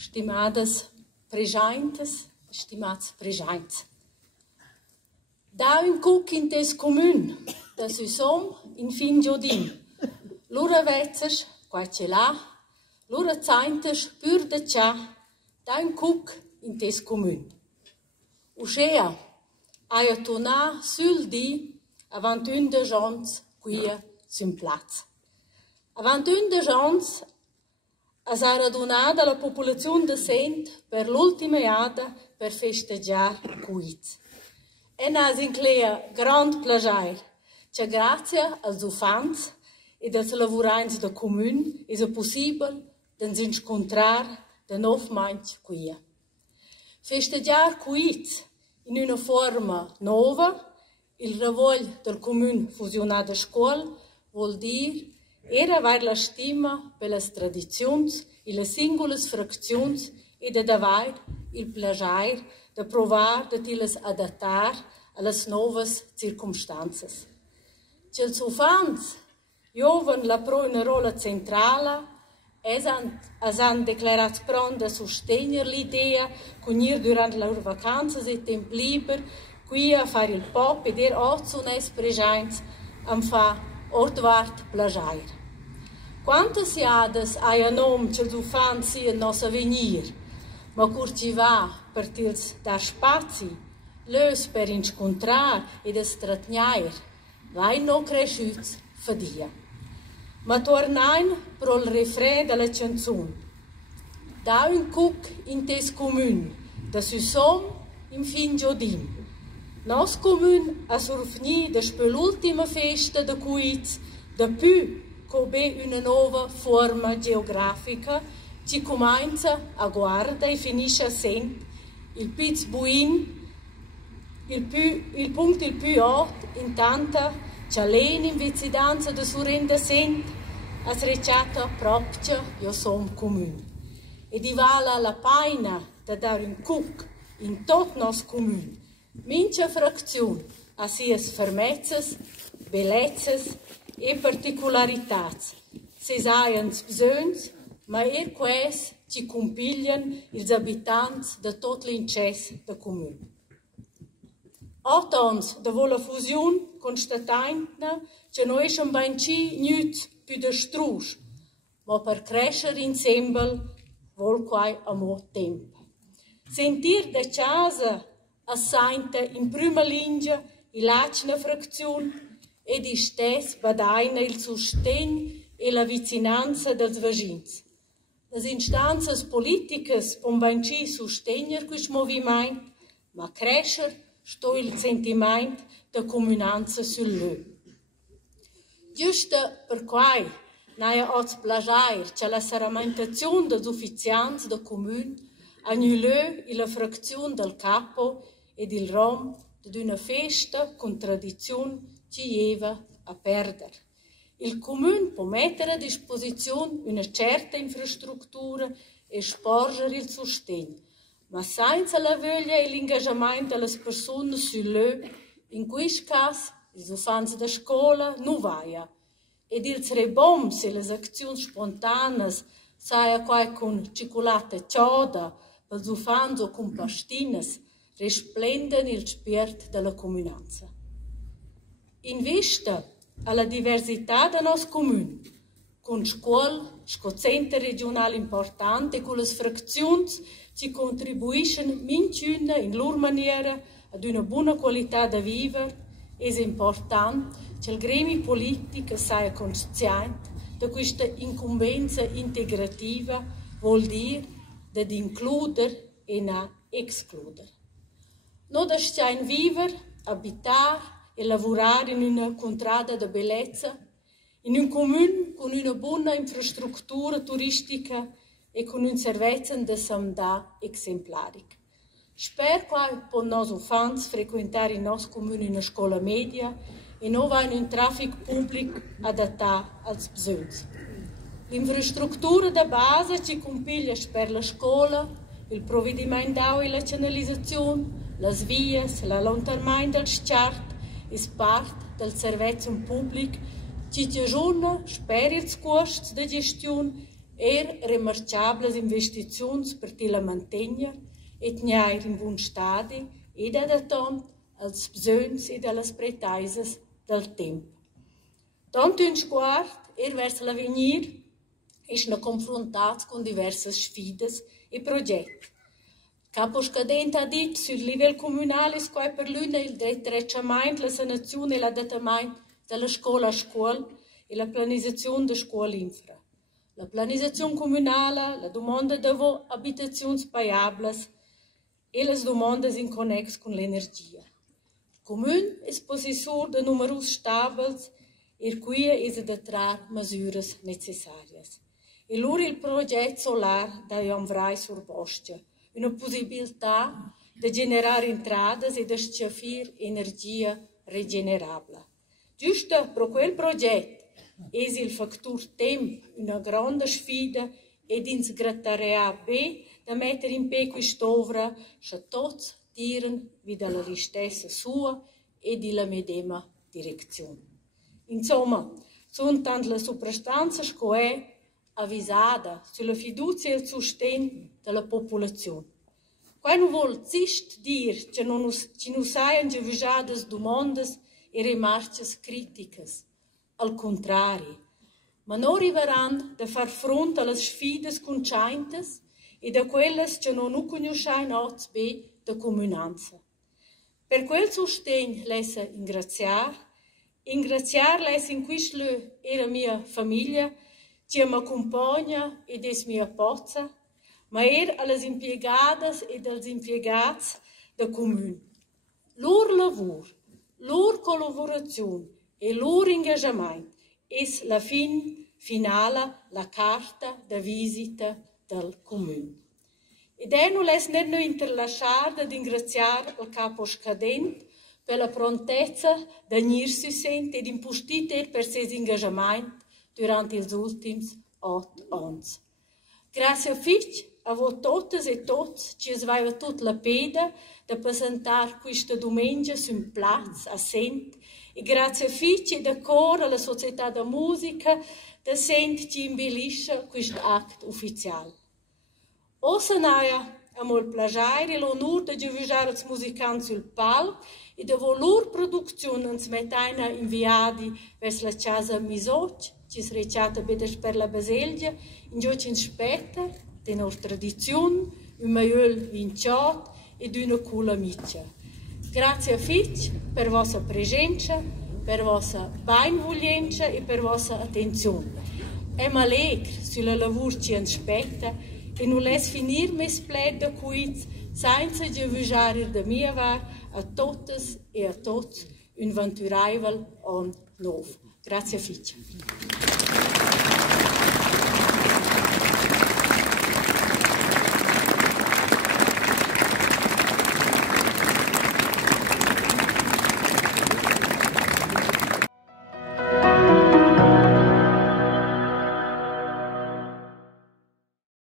stimadas prejaintes, stimats prejaints. Da un cuc in tes commun, da susom in fin giodin, lura vezzers, quai ce l'ha, lura zainters pur de cia, da un cuc in tes commun. Uschea, aia tona sul di avant un de jons quia sun plaz. Avant un de jons as ha radunada la popolazione de Sent per l'ultima iada per festeggiar cuit. E nas inclea grand plagiair, che grazie als ufans e als lavurains da commun is possibile d'ens incontrar de nov manch quia. Festeggiar cuit in una forma nova, il revogl del commun fusionat a scuol, vuol dir era vai la stima per le tradizioni e le singole fraczioni e de davai il plagiair de provar de tiles adattar alle nuove circostanze. Cels ufans joven la pro una rola centrale as han declarat pronta a sostenere l'idea cunir durant le vacanze e temp liber qui a fare il pop ed ozunes prejaints am fa ortvart plagiair. Quantas iades hai a nom cels ufans sien nos avenir, ma curciva per tils dar spazi, lös per incontrar ed estratgnair, vai no cresciuts fadia. Ma tornain pro il refrain della canzun. Da un cuc in tes commun, da susom in fin giodim. Nos commun a surfni da spö l'ultima festa de cuits, da pü cobe una nuova forma geografica, ci comincia a guarda e finisce a Sent, il piz buin, il punto il più alto, intanto c'è in vicinanza da Surenda Sent, a srecciata proprio io som comune. E di vala la paina da dare un cuc in tot nos comune, mince frazione a sies fermezzes, bellezzes e particolarità. Se saians bisogns, ma quais ci compiglian ils abitanti de tot l'inces de comune. Ottons de vola fusiun constataintna che noi schon ben ci nüt più de strusch, ma per crescer insieme vol quai a mo temp. Sentir de casa assainta in prima linea i lacna fraziun e di stes badaina il sostegno e la vicinanza dels vecins. Les instanzas politicas pon ben ci sostegner quis moviment, ma crescer sto il sentiment de comunanza sul lö. Giusto per quai naia oz plagiair che la serramentazione dels ufficiants de commun annulò la frazione del capo ed il rom d'una festa con tradizione ci jeva a perder. Il comune può mettere a disposizione una certa infrastruttura e sporgere il sostegno, ma senza la voglia e l'ingaggiamento delle persone sull'ö, in questo caso i ufans da scuola non vaia. Ed il sarebbe bom se le azioni spontanee saia quai con cioccolata ciauda, per gli ufans o con pastines, risplendono il spirito della comunanza. In vista alla diversità del nostro comune, con scuole, centri regionali importanti e con le frazioni ci contribuiscono minciuna in loro maniera ad una buona qualità di vivere, è importante che il gremio politico sia consciente di questa incombenza integrativa, vuol dire di includere e non escludere. Noi dobbiamo vivere, abitare e lavorare in una contrada di bellezza, in un comune con una buona infrastruttura turistica e con un servizio di sanità esemplarico. Spero che per nos ufans frequentare il nostro comune in una scuola media e non in un traffico pubblico adattato als bisogni. L'infrastruttura da base ci compiglia per la scuola, il provvedimento e la canalizzazione, le vie, l'allontanamento del start, è parte del servizio pubblico, ci aggiorna, spera i costi di gestione remarciables investizioni per la mantenere e tenere in buon stato ed adattant als bisogns e alle pretese del tempo. Tanto un sguardo verso l'avenir è confrontato con diverse sfide e progetti. Capo Scadente ha detto sul livello comunale che per lui il retrecciamento, la sanazione e l'adattamento della scuola a scuola e la pianizzazione della scuola infra. La pianizzazione comunale, la domanda di abitazioni pagabili e le domande in connesso con l'energia. Il comune è possessore di numerosi stabili e qui è da trarre misure necessarie. E allora il progetto solare da Janvrai sur Bostia, una possibilità di generare entrate e di scaffare energia rigenerabile. Giusto per quel progetto è il fattore tempo una grande sfida ed in segretariato B da mettere in piedi quest'opera se tutti tirano dalla stessa sua e della medesima direzione. Insomma, sono tante le soprastanze che è avvisata sulla fiducia e il sostegno della popolazione. Qua non vuol dire che non siano già domande e rimarche critiche. Al contrario, ma non arriveranno a far fronte alle sfide conscienti e da quelle che non conosciamo oggi da comunanza. Per quel sostegno lessa ringraziare lessa in questo e la mia famiglia che mi accompagna ed è mia pozza, ma alle impiegate e agli impiegati del comune. Loro lavoro, loro collaborazione e loro engagement è la finale, la carta da visita del comune. Ed non è non interlasciare di ringraziare il capo Scadente per la prontezza da venirsi e di impostare per il suo engagement durante gli ultimi 8 anni. Grazie a voi tutte e tutti ci aveva tutta la pena di presentare questa domenica su un piazza a Sent e grazie a da coro alla Società da Musica da Sent ci imbellisce questo atto ufficiale. Osanaia abbiamo il piacere e l'onore di diventare i musicanti sul palco e di loro produzione si mettono inviati verso la casa Misoc, ci si ricciata per la Baselgia, in cui ci aspetta la nostra tradizione, un maiol vinciato e una culla miccia. Grazie a tutti per la vostra presenza, per la vostra benevolenza e per la vostra attenzione. È allegro sul lavoro che ci aspetta e non lascio finire me splendida qui senza desejare da mia parte a tutte e a tutti un venturevole anno nuovo. Grazie a tutti.